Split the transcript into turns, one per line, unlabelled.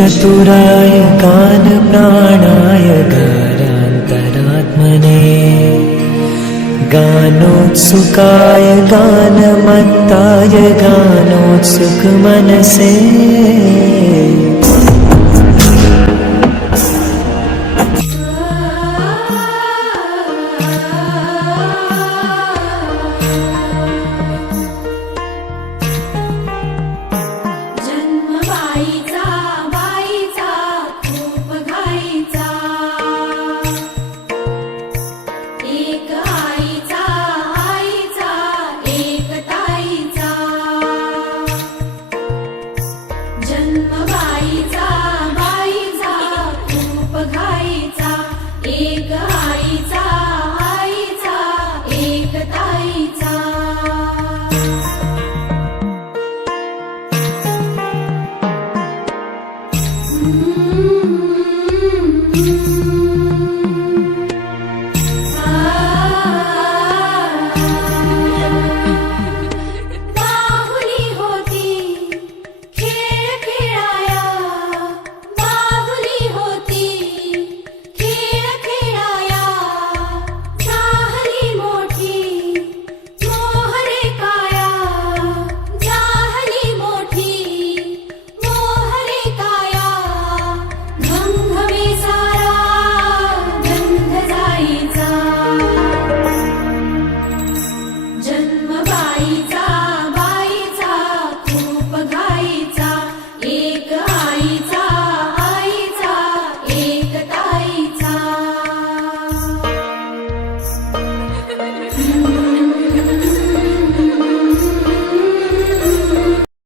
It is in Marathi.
चतुराय गानप्राणाय गानान्तरात्मने गानोत्सुकाय गानमत्ताय गानोत्सुकमनसे
जन्म बाईचा बाईचा खूप घाईचा एक आईचा आईचा एक ताईचा. Aida.